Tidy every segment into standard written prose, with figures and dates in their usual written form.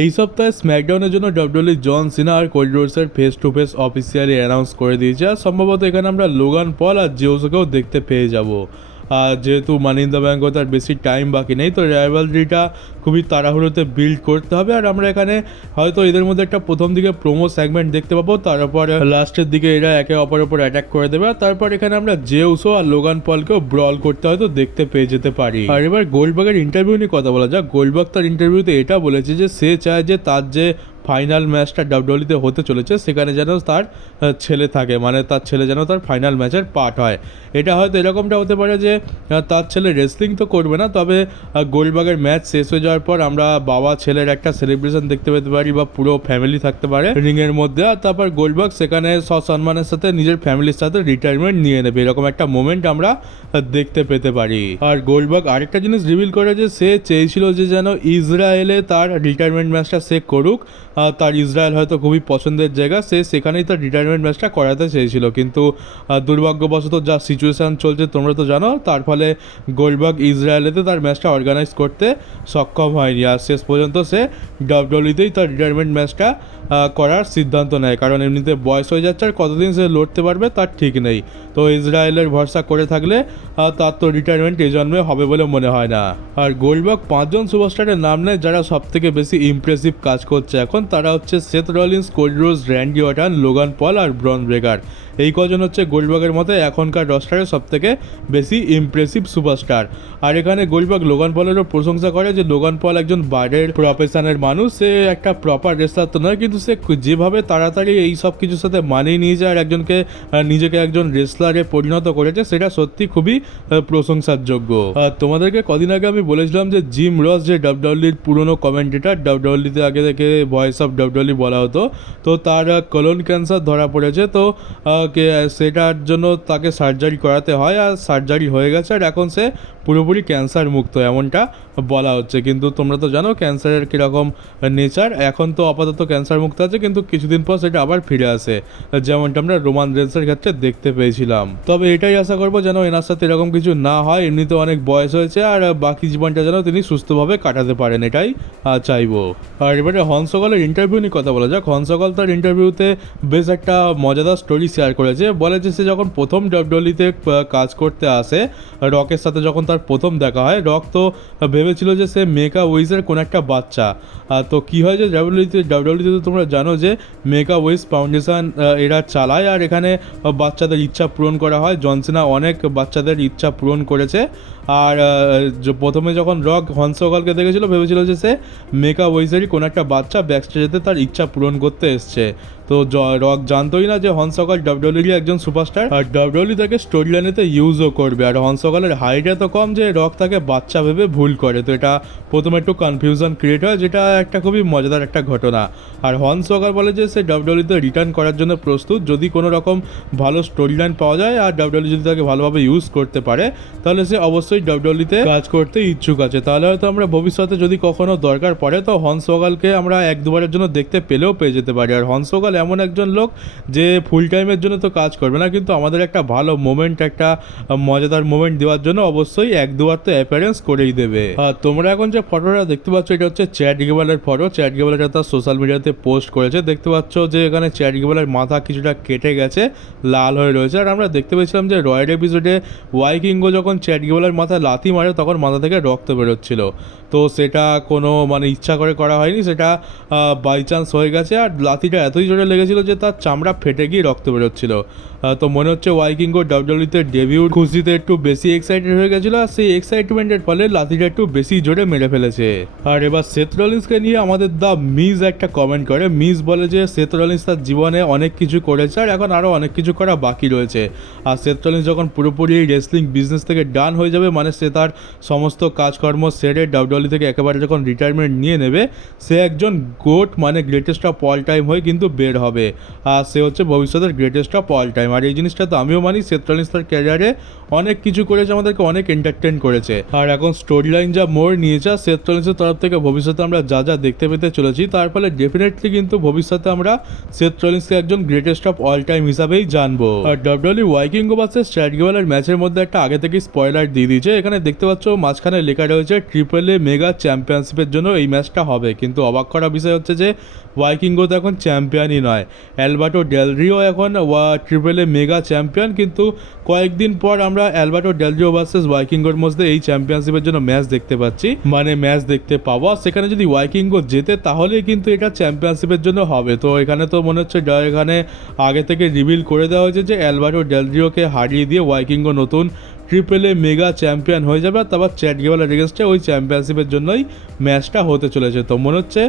এই সপ্তাহে স্ম্যাকডাউনের জন্য ডব্লিউডব্লিউই জন সিনা আর কোডি রোডসের face to face officially announce করে দিয়েছে। আর সম্ভবত এখানে আমরা লোগান পল আর জিওসোকেও দেখতে পেয়ে যাব। আর যেহেতু মানি ইন দ্য ব্যাঙ্কও তার বেশি টাইম বাকি নেই, তো রাইভালরিটা খুবই তাড়াহুড়োতে বিল্ড করতে হবে। আর আমরা এখানে হয়তো এদের মধ্যে একটা প্রথম দিকে প্রোমো সেগমেন্ট দেখতে পাবো, তারপর লাস্টের দিকে এরা একে অপরের উপর অ্যাটাক করে দেবে। আর তারপর এখানে আমরা জেউসো আর লোগান পলকেও ব্রল করতে হয়তো দেখতে পেয়ে যেতে পারি। আর এবার গোল্ডবার্গের ইন্টারভিউ নিয়ে কথা বলা যাক। গোল্ডবার্গ তার ইন্টারভিউতে এটা বলেছে যে সে চায় যে তার যে ফাইনাল ম্যাচটা ডাব্লিউডব্লিউইতে হতে চলেছে সেখানে যেন তার ছেলে থাকে, মানে তার ছেলে যেন তার ফাইনাল ম্যাচের পার্ট হয়। এটা হয়তো এরকমটা হতে পারে যে তার ছেলে রেসলিং তো করবে না, তবে গোল্ডবার্গের ম্যাচ শেষ হয়ে যাওয়ার পর আমরা বাবা ছেলের একটা সেলিব্রেশন দেখতে পেতে পারি, বা পুরো ফ্যামিলি থাকতে পারে রিংয়ের মধ্যে। আর তারপর গোল্ডবার্গ সেখানে সসম্মানের সাথে নিজের ফ্যামিলির সাথে রিটায়ারমেন্ট নিয়ে নেবে, এরকম একটা মোমেন্ট আমরা দেখতে পেতে পারি। আর গোল্ডবার্গ আরেকটা জিনিস রিভিল করে যে সে চেয়েছিল যে যেন ইসরায়েলে তার রিটায়ারমেন্ট ম্যাচটা সে করুক। তার ইসরায়েল হয়তো খুবই পছন্দের জায়গা, সে সেখানেই তার রিটায়ারমেন্ট ম্যাচটা করাতে চেয়েছিল, কিন্তু দুর্ভাগ্যবশত যা সিচুয়েশান চলছে তোমরা তো জানো, তার ফলে গোল্ডবার্গ ইসরায়েলেতে তার ম্যাচটা অর্গানাইজ করতে সক্ষম হয়নি। আর শেষ পর্যন্ত সে ডাব্লিউডব্লিউইতেই তার রিটায়ারমেন্ট ম্যাচটা করার সিদ্ধান্ত নেয়, কারণ এমনিতে বয়স হয়ে যাচ্ছে আর কতদিন সে লড়তে পারবে তার ঠিক নেই। তো ইসরায়েলের ভরসা করে থাকলে তার তো রিটায়ারমেন্ট এই জন্মে হবে বলে মনে হয় না। আর গোল্ডবার্গ 5জন সুপারস্টারের নাম নেয় যারা সব থেকে বেশি ইমপ্রেসিভ কাজ করছে এখন। তারা হচ্ছে Seth Rollins, Cody Rhodes, Randy Orton, Logan Paul আর ব্রন ব্রেকার। এই কজন হচ্ছে গোল্ডবার্গের মতে এখনকার রস্টারের সব থেকে বেশি ইমপ্রেসিভ সুপারস্টার। আর এখানে গোল্ডবার্গ লোগান পলেরও প্রশংসা করে যে লোগান পল একজন বাইরের প্রফেশনের মানুষ, সে একটা প্রপার রেসলার তো নয়, কিন্তু সে যেভাবে তাড়াতাড়ি এই সব কিছুর সাথে মানিয়ে নিয়ে যায় আর একজনকে নিজেকে একজন রেসলারে পরিণত করেছে, সেটা সত্যি খুবই প্রশংসার যোগ্য। তোমাদেরকে কদিন আগে আমি বলেছিলাম যে জিম রস যে ডাব্লিউডব্লিউইর পুরনো কমেন্টেটর, ডাব্লিউডব্লিউইতে আগে থেকে ভয়েস অফ ডাব্লিউডব্লিউই বলা হতো, তো তার কোলন ক্যান্সার ধরা পড়েছে। তো সেটার জন্য তাকে সার্জারি করাতে হয়, আর সার্জারি হয়ে গেছে আর এখন সে পুরোপুরি ক্যান্সার মুক্ত এমনটা বলা হচ্ছে। কিন্তু তোমরা তো জানো ক্যান্সারের কীরকম নেচার, এখন তো আপাতত ক্যান্সার মুক্ত আছে, কিন্তু কিছুদিন পর সেটা আবার ফিরে আসে, যেমনটা আমরা রোমান রেন্সের ক্ষেত্রে দেখতে পেয়েছিলাম। তবে এটাই আশা করবো যেন এনার সাথে এরকম কিছু না হয়, এমনিতে অনেক বয়স হয়েছে, আর বাকি জীবনটা যেন তিনি সুস্থভাবে কাটাতে পারেন, এটাই চাইবো। আর এবারে হংসকলের ইন্টারভিউ নিয়ে কথা বলা যাক। হংসকল তার ইন্টারভিউতে বেশ একটা মজাদার স্টোরি শেয়ার করেছে। বলে যে সে যখন প্রথম ডাব্লিউডব্লিউইতে কাজ করতে আসে, রকের সাথে যখন তার প্রথম দেখা হয়, রক তো ভেবেছিল যে সে মেকা উইজের কোনো একটা বাচ্চা। তো কী হয় যে ডাব্লিউডব্লিউইতে তোমরা জানো যে মেকা উইজ ফাউন্ডেশন এরা চালায়, আর এখানে বাচ্চাদের ইচ্ছা পূরণ করা হয়। জন সিনা অনেক বাচ্চাদের ইচ্ছা পূরণ করেছে। আর প্রথমে যখন রক হংসকলকে দেখেছিল ভেবেছিল যে সে মেকা উইজেরই কোনো একটা বাচ্চা ব্যাকস্টেজেতে তার ইচ্ছা পূরণ করতে এসছে। তো রক জানতোই না যে হংসকল ডাব্লিউডব্লিউইর একজন সুপারস্টার, আর ডাব্লিউডব্লিউই তাকে স্টোরি লাইনেতে ইউজও করবে। আর হংসকলের হাইট এত কম যে রক তাকে বাচ্চা ভেবে ভুল করে, তো এটা প্রথমে একটু কনফিউশন ক্রিয়েট হয়, যেটা একটা খুবই মজাদার একটা ঘটনা। আর হংসকল বলে যে সে ডাব্লিউডব্লিউইতে রিটার্ন করার জন্য প্রস্তুত, যদি কোনো রকম ভালো স্টোরি লাইন পাওয়া যায় আর ডাব্লিউডব্লিউই যদি তাকে ভালোভাবে ইউজ করতে পারে, তাহলে সে অবশ্যই ডাব্লিউডব্লিউইতে কাজ করতে ইচ্ছুক আছে। তাহলে হয়তো আমরা ভবিষ্যতে যদি কখনো দরকার পড়ে তো হংসকলকে আমরা এক দুবারের জন্য দেখতে পেলেও পেয়ে যেতে পারি। আর হংসকল এমন একজন লোক যে ফুল টাইমের জন্য তো কাজ করবে না, কিন্তু আমাদের একটা ভালো মোমেন্ট, একটা মজাদার মোমেন্ট দেওয়ার জন্য অবশ্যই এক দুবার তো অ্যাপিয়ারেন্স করেই দেবে। আর তোমরা এখন যে ফটোটা দেখতে পাচ্ছ এটা হচ্ছে চ্যাড গেবলের ফটো। চ্যাড গেবল এটা তার সোশ্যাল মিডিয়াতে পোস্ট করেছে। দেখতে পাচ্ছ যে এখানে চ্যাড গেবলের মাথা কিছুটা কেটে গেছে, লাল হয়ে রয়েছে। আর আমরা দেখতে পেয়েছিলাম যে রয়ের এপিসোডে ওয়াইকিঙ্গো যখন চ্যাড গেবলের মাথায় লাথি মারে তখন মাথা থেকে রক্ত বেরোচ্ছিল। তো সেটা কোনো ইচ্ছা করে করা হয়নি, সেটা বাই চান্স হয়ে গেছে। আর লাথিটা এতই জোরে লেগেছিল যে তার চামড়া ফেটে গিয়ে রক্ত বেরোচ্ছিল। তো মনে হচ্ছে ওয়াইকিঙ্গো ডাব্লিউডব্লিউইতে ডেবিউট খুশিতে একটু বেশি এক্সাইটেড হয়ে গেছিলো, আর সেই এক্সাইটমেন্টের ফলে লাথিটা একটু বেশি জোরে মেরে ফেলেছে। আর এবার সেথ রলিন্সকে নিয়ে আমাদের দ্য মিজ একটা কমেন্ট করে। মিজ বলে যে সেথ রলিন্স তার জীবনে অনেক কিছু করেছে আর এখন আরও অনেক কিছু করা বাকি রয়েছে। আর সেথ রলিন্স যখন পুরোপুরি রেসলিং বিজনেস থেকে ডান হয়ে যাবে, মানে সে তার সমস্ত কাজকর্ম সেরে ডাব্লিউডব্লিউই থেকে একেবারে যখন রিটায়ারমেন্ট নিয়ে নেবে, সে একজন গোট মানে গ্রেটেস্ট অফ অল টাইম হয়ে কিন্তু বের হবে, আর সে হচ্ছে ভবিষ্যতের গ্রেটেস্ট অফ অল টাইম। আর এই জিনিসটা তো আমিও মানি, সেথ রলিন্স তার ক্যারিয়ারে অনেক কিছু করেছে, আমাদেরকে অনেক এন্টারটেন করেছে। আর এখন স্টোরি লাইন যা মোড় নিয়েছে সেথ রলিন্সের তরফ থেকে ভবিষ্যতে আমরা যা যা দেখতে পেতে চলেছি, তার ফলে ডেফিনেটলি কিন্তু ভবিষ্যতে আমরা সেথ রলিন্সকে একজন গ্রেটেস্ট অফ অল টাইম হিসাবেই জানবো। আর ডব্লিউডব্লিউই ওয়াইকিঙ্গো ভার্সেস চ্যাট গেবেলের ম্যাচের মধ্যে একটা আগে থেকে স্পয়লার দিয়ে দিয়েছে। এখানে দেখতে পাচ্ছ মাঝখানে লেখা রয়েছে ট্রিপল এ মেগা চ্যাম্পিয়নশিপের জন্য এই ম্যাচটা হবে, কিন্তু অবাক করা বিষয় হচ্ছে যে ওয়াইকিঙ্গো তো এখন চ্যাম্পিয়নই নয়, অ্যালবার্টো ডেল রিও এখন ট্রিপল এ মেগা চ্যাম্পিয়ন। কিন্তু কয়েকদিন পর আমরা অ্যালবার্টো ডেল রিও ভার্সেস ওয়াইকিঙ্গোর মধ্যে এই চ্যাম্পিয়নশিপের জন্য ম্যাচ দেখতে পাচ্ছি, মানে ম্যাচ দেখতে পাবো। সেখানে যদি ওয়াইকিঙ্গো জেতে তাহলে কিন্তু এটা চ্যাম্পিয়নশিপের জন্য হবে। তো এখানে তো মনে হচ্ছে এখানে আগে থেকে রিভিল করে দেওয়া হয়েছে যে অ্যালবার্টো ডেল রিওকে হারিয়ে দিয়ে ওয়াইকিঙ্গো নতুন ট্রিপল এ মেগা চ্যাম্পিয়ন হয়ে যাবে, তারপর চ্যাট গেবেলের এগেনস্টে ওই চ্যাম্পিয়নশিপের জন্যই ম্যাচটা হতে চলেছে। তো মনে হচ্ছে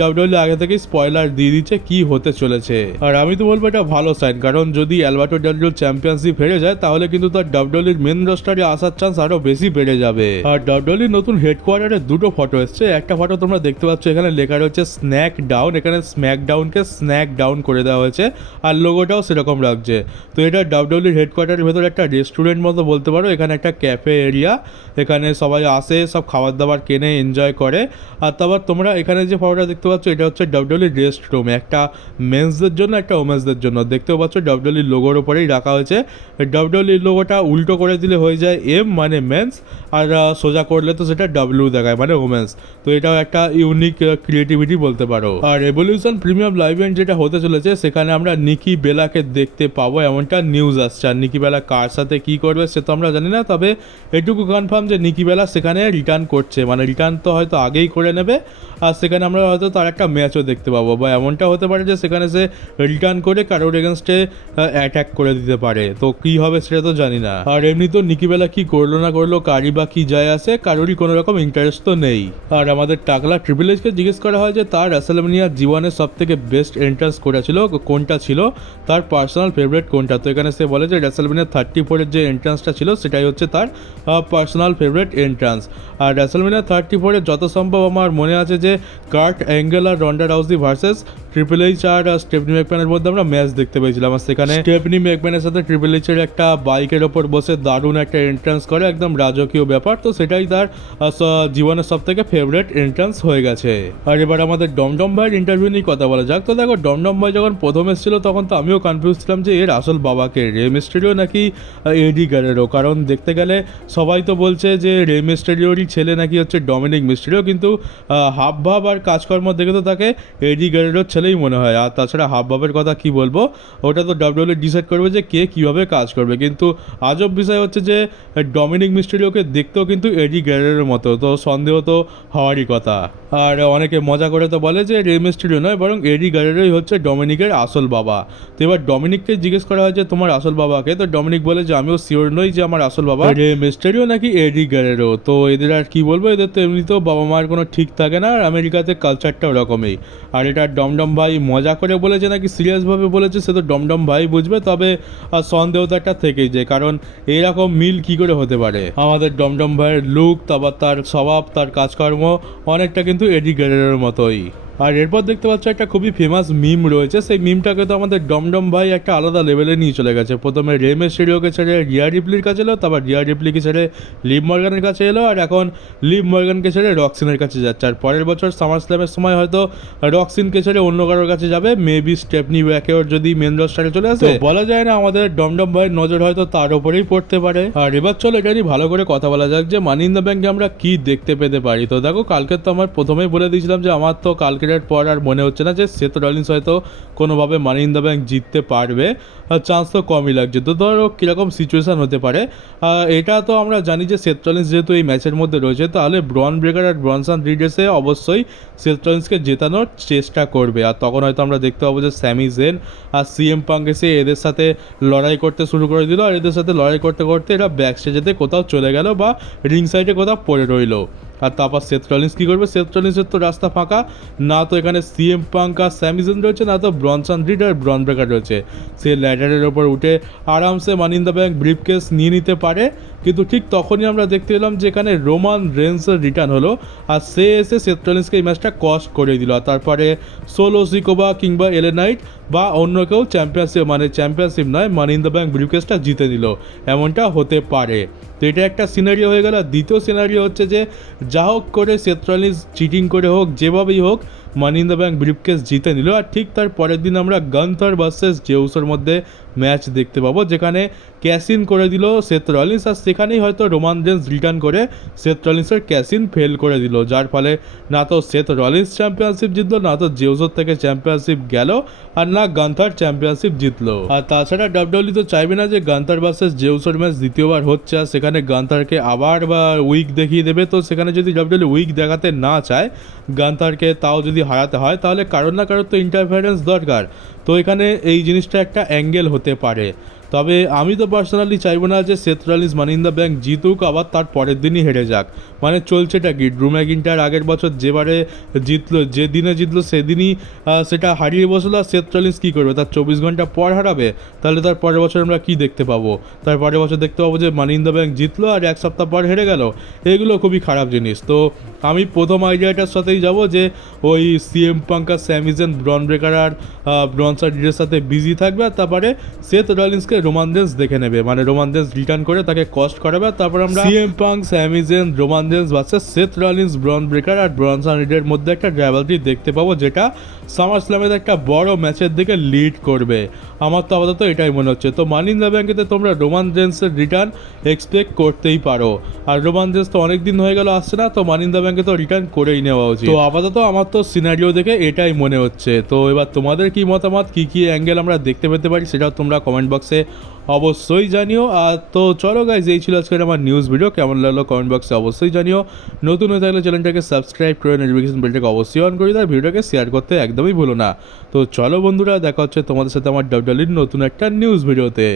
ডব্লিউডব্লিউই আগে থেকে স্পয়লার দিয়ে দিচ্ছে কি হতে চলেছে। আর আমি তো বলবো এটা ভালো সাইন, কারণ যদি অ্যালবার্টো ডেল রিও চ্যাম্পিয়নশিপ হেরে যায় তাহলে কিন্তু তার ডব্লিউডব্লিউইর মেন রোস্টারে আসার চান্স আরও বেশি বেড়ে যাবে। আর ডব্লিউডব্লিউইর নতুন হেডকোয়ার্টারে দুটো ফটো এসছে। একটা ফটো তোমরা দেখতে পাচ্ছ, এখানে লেখা রয়েছে স্ন্যাক ডাউন, এখানে স্ম্যাক ডাউনকে স্ন্যাক ডাউন করে দেওয়া হয়েছে, আর লোগোটাও সেরকম লাগছে। তো এটা ডব্লিউডব্লিউইর হেডকোয়ার্টারের ভেতরে একটা রেস্টুরেন্ট মতো বলতে পারো, এখানে একটা ক্যাফে এরিয়া, এখানে সবাই আসে, সব খাবার দাবার কেনে এনজয় করে। আর তারপর তোমরা এখানে যে ফটোটা দেখতে পাচ্ছ এটা হচ্ছে ডব্লিউডব্লিউইর রেস্ট রুম, একটা মেন্সদের জন্য একটা ওমেন্সদের জন্য। দেখতেও পাচ্ছ ডব্লিউডব্লিউইর লোগোর ওপরেই রাখা হয়েছে। ডব্লিউডব্লিউইর লোগোটা উল্টো করে দিলে হয়ে যায় এম মানে মেন্স, আর সোজা করলে তো সেটা ডব্লিউ দেখায় মানে ওমেন্স। তো এটাও একটা ইউনিক ক্রিয়েটিভিটি বলতে পারো। আর রেভলিউশন প্রিমিয়াম লাইভ ইভেন্ট যেটা হতে চলেছে সেখানে আমরা নিকি বেলাকে দেখতে পাবো এমনটা নিউজ আসছে। আর নিকি বেলা কার সাথে কি করবে সে তো আমরা জানি না, তবে এটুকু কনফার্ম যে নিকি বেলা সেখানে রিটার্ন করছে, মানে রিটার্ন তো হয়তো আগেই করে নেবে, আর সেখানে আমরা হয়তো তার একটা ম্যাচও দেখতে পাবো, বা এমনটা হতে পারে যে সেখানে সে রিটার্ন করে কারোর এগেনস্টে অ্যাটাক করে দিতে পারে। তো কি হবে সেটা তো জানি না। আর এমনি তো নিকি বেলা কি করলো না করলো কারি বা কি যায় আসে, কারোরই কোনো রকম ইন্টারেস্ট তো নেই। আর আমাদের টাকলা ট্রিপল এইচকে জিজ্ঞেস করা হয় যে তার রেসলম্যানিয়ার জীবনের সব থেকে বেস্ট এন্ট্রান্স কোনটা ছিল, তার পার্সোনাল ফেভারিট কোনটা। তো এখানে সে বলে যে রেসলম্যানিয়া 34-এর যে এন্ট্রান্সটা ছিল সেটাই হচ্ছে তার পার্সোনাল ফেভারিট এন্ট্রান্স। আর রেসলম্যানিয়া 34-এ যত সম্ভব আমার মনে আছে যে কার্ট অ্যাঙ্গেল আর Ronda Rousey versus Triple H আর স্টেফনি ম্যাকম্যানের মধ্যে আমরা ম্যাচ দেখতে পেয়েছিলাম। আর সেখানে স্টেফনি ম্যাকম্যানের সাথে ট্রিপল এইচের একটা বাইকের ওপর বসে দারুণ একটা এন্ট্রান্স করে, একদম রাজকীয় ব্যাপার। তো সেটাই তার জীবনের সব থেকে ফেভারিট এন্ট্রান্স হয়ে গেছে। আর এবার আমাদের ডমডম ভাইয়ের ইন্টারভিউ নিয়ে কথা বলা যাক। তো দেখো ডমডম ভাই যখন প্রথম এসেছিল তখন তো আমিও কনফিউজ ছিলাম যে এর আসল বাবাকে, রে মিস্টেরিও নাকি এডি গ্যারেরো, কারণ দেখতে গেলে সবাই তো বলছে যে রে মিস্টেরিওরই ছেলে নাকি হচ্ছে ডমিনিক মিস্টেরিও, কিন্তু হাবভাব আর কাজকর্ম দেখে তো তাকে এডি গ্যারেরোর ছেলেই মনে হয়। আর তাছাড়া হাবভাবের কথা কি বলবো, ওটা তো ডব্লিউডব্লিউ ডিসাইড করবে যে কে কীভাবে কাজ করবে। কিন্তু আজব বিষয় হচ্ছে যে ডমিনিক মিস্টেরিওকে দেখতেও কিন্তু এডি গ্যারেরোর মতো, তো সন্দেহ তো হওয়ারই কথা। আর অনেকে মজা করে তো বলে যে রে মিস্টেরিও নয় বরং এডি গ্যারেরোই হচ্ছে ডমিনিকের আসল বাবা। তো এবার ডমিনিককে জিজ্ঞেস করা হয় যে তোমার আসল বাবাকে, তো ডমিনিক বলে যে আমিও শিওর নই যে আমার আসল বাবা রে মিস্টেরিও নাকি এডি গ্যারেরো। তো এদের আর কি বলবো, এদের তো এমনিতেও বাবা মায়ের কোনো ঠিক থাকে না, আর আমেরিকাতে কালচারটা ওরকমই। আর এটা ডমডম ভাই মজা করে বলেছে নাকি সিরিয়াসভাবে বলেছে সে তো ডমডম ভাই বুঝবে, তবে সন্দেহ তো একটা থেকেই যায়, কারণ এইরকম মিল কি করে হতে পারে। আমাদের ডমডম ভাইয়ের লুক, তারপর তার স্বভাব, তার কাজকর্ম অনেকটা কিন্তু এডি গ্যারেরোর মতোই। আর এরপর দেখতে পাচ্ছ একটা খুবই ফেমাস মিম রয়েছে, সেই মিমটাকে তো আমাদের ডমডম ভাই একটা আলাদা লেভেলে নিয়ে চলে গেছে। প্রথমে রে মিস্টেরিওকে ছেড়ে রিয়া রিপ্লির কাছে এলো, তারপর রিয়া রিপ্লিকে ছেড়ে লিভ মর্গানের কাছে এলো, আর এখন লিভ মর্গানকে ছেড়ে রক্সিনের কাছে যাচ্ছে। আর পরের বছর সামার স্ল্যামের সময় হয়তো রক্সিনকে ছেড়ে অন্য কারোর কাছে যাবে, মেবি স্টেফনি ব্যাকেওর যদি মেন রোস্টারে চলে আসে, বলা যায় না, আমাদের ডমডম ভাইয়ের নজর হয়তো তার ওপরেই পড়তে পারে। আর এবার চলো এটা নিয়ে ভালো করে কথা বলা যাক যে মানি ইন দ্য ব্যাংকে আমরা কি দেখতে পেতে পারি। তো দেখো কালকে তো আমার প্রথমেই বলে দিয়েছিলাম যে আমার তো কালকের পর আর মনে হচ্ছে না যে সেথ রলিন্স হয়তো কোনোভাবে মানি ইন দ্য ব্যাংক জিততে পারবে, চান্স তো কমই লাগছে। তো ধরো কীরকম সিচুয়েশান হতে পারে এটা তো আমরা জানি যে সেথ রলিন্স যেহেতু এই ম্যাচের মধ্যে রয়েছে, তাহলে ব্রন ব্রেকার আর ব্রনসন রিড এসে অবশ্যই সেথ রলিন্সকে জেতানোর চেষ্টা করবে। আর তখন হয়তো আমরা দেখতে পাবো যে স্যামি জেন আর সিএম পাঙ্ক এসে এদের সাথে লড়াই করতে শুরু করে দিল, আর এদের সাথে লড়াই করতে করতে এরা ব্যাক স্টেজেতে কোথাও চলে গেল বা রিং সাইডে কোথাও পড়ে রইলো। আর তারপর সেথ রলিন্স কী করবে, সেথ রলিন্সের তো রাস্তা ফাঁকা, না তো এখানে সিএম পাঙ্ক আর স্যামি জেন রয়েছে, না তো ব্রনসন রিড আর ব্রন ব্রেকার রয়েছে। সে ল্যাডারের ওপর উঠে আরামসে মানি ইন দ্য ব্যাংক ব্রিফকেস নিয়ে নিতে পারে, কিন্তু ঠিক তখনই আমরা দেখতে পেলাম যে এখানে রোমান রেন্সের রিটার্ন হলো, আর সে এসে সেথ রলিন্সকে এই ম্যাচটা কস্ট করে দিল। আর তারপরে সোলো সিকোবা কিংবা এলে নাইট বা অন্য কেউ চ্যাম্পিয়নশিপ নয়, মানি ইন দ্য ব্যাঙ্ক ব্রিফকেসটা জিতে নিল, এমনটা হতে পারে। তো এটা একটা সিনারিও হয়ে গেল। দ্বিতীয় সিনারিও হচ্ছে যে যা হোক করে সেথ রলিন্স চিটিং করে হোক, যেভাবেই হোক, মানি ইন দ্য ব্যাঙ্ক ব্রিফকেস জিতে নিল। আর ঠিক তার পরের দিন আমরা গান্থার ভার্সেস জেউসের মধ্যে ম্যাচ দেখতে পাবো, যেখানে ক্যাসিন করে দিল সেথ রলিন্স, আর সেখানেই হয়তো রোমান রেন্স রিটার্ন করে সেথ রলিন্সের ক্যাসিন ফেল করে দিল, যার ফলে না তো সেথ রলিন্স চ্যাম্পিয়নশিপ জিতলো, না তো জেউসের থেকে চ্যাম্পিয়নশিপ গেল, আর না গান্থার চ্যাম্পিয়নশিপ জিতলো। আর তাছাড়া ডাব্লিউডব্লিউ তো চাইবে না যে গান্থার ভার্সেস জেউসের ম্যাচ দ্বিতীয়বার হচ্ছে, আর সেখানে গান্থারকে আবার বা উইক দেখিয়ে দেবে। তো সেখানে যদি ডাব্লিউডব্লিউ উইক দেখাতে না চায় গান্থারকে, তাও যদি হারাতে হয়, তাহলে কারোর না কারোর তো ইন্টারফারেন্স দরকার। তো এখানে এই জিনিসটা একটা অ্যাঙ্গেল হতে পারে। তবে আমি তো পার্সোনালি চাইবো না যে Seth Rollins money in the bank জিতুক আবার তার পরের দিনই হেরে যাক। মানে চলছেটা কি, ড্রু ম্যাকিন্টায়ার আগের বছর যেবারে জিতলো, যে দিনে জিতলো সেদিনই সেটা হারিয়ে বসলো, আর সেথ রলিন্স কী করবে, তার 24 ঘন্টা পর হারাবে? তাহলে তার পরের বছর আমরা কী দেখতে পাবো? তার পরের বছর দেখতে পাবো যে মানি ইন দ্য ব্যাঙ্ক জিতলো আর এক সপ্তাহ পর হেরে গেল। এগুলো খুবই খারাপ জিনিস। তো আমি প্রথম আইডিয়াটার সাথেই যাব যে ওই সিএম পাঙ্ক আর স্যামি জেন, ব্রন ব্রেকার আর ব্রনসন রিডের সাথে বিজি থাকবে, আর তারপরে সেথ রলিন্সকে রোমান রেন্স দেখে নেবে, মানে রোমান রেন্স রিটার্ন করে তাকে কস্ট করাবে। তারপর আমরা CM Punk, Sami Zayn, Roman Reigns versus Seth Rollins, Bron Breakker আর ব্রনসন রিডের মধ্যে একটা রাইভালরি দেখতে পাবো, যেটা সামার স্ল্যামের একটা বড় ম্যাচের দিকে লিড করবে। আমার তো আপাতত এটাই মনে হচ্ছে। তো মানি ইন দ্য ব্যাঙ্কেতে তোমরা রোমান রেন্সের রিটার্ন এক্সপেক্ট করতেই পারো, আর রোমান রেন্স তো অনেক দিন হয়ে গেল আসছে না, তো মানি ইন দ্য ব্যাঙ্কে তো রিটার্ন করেই নেওয়া উচিত। তো আপাতত আমার তো সিনারিও দেখে এটাই মনে হচ্ছে। তো এবার তোমাদের কি মতামত, কি অ্যাঙ্গেল আমরা দেখতে পেতে পারি, সেটাও তোমরা কমেন্ট বক্সে অবশ্যই জানিও। আর তো চলো গাইজ, এই ছিল আজকের আমার নিউজ ভিডিও। কেমন লাগলো কমেন্ট বক্সে অবশ্যই জানিও। নতুন হয়ে থাকলে চ্যানেলটাকে সাবস্ক্রাইব করে নোটিফিকেশন বেলটাকে অবশ্যই অন করে দাও, ভিডিওটাকে শেয়ার করতে একদমই ভুলো না। তো চলো বন্ধুরা, দেখা হচ্ছে তোমাদের সাথে আমার ডাব্লিউডব্লিউইর নতুন একটা নিউজ ভিডিওতে।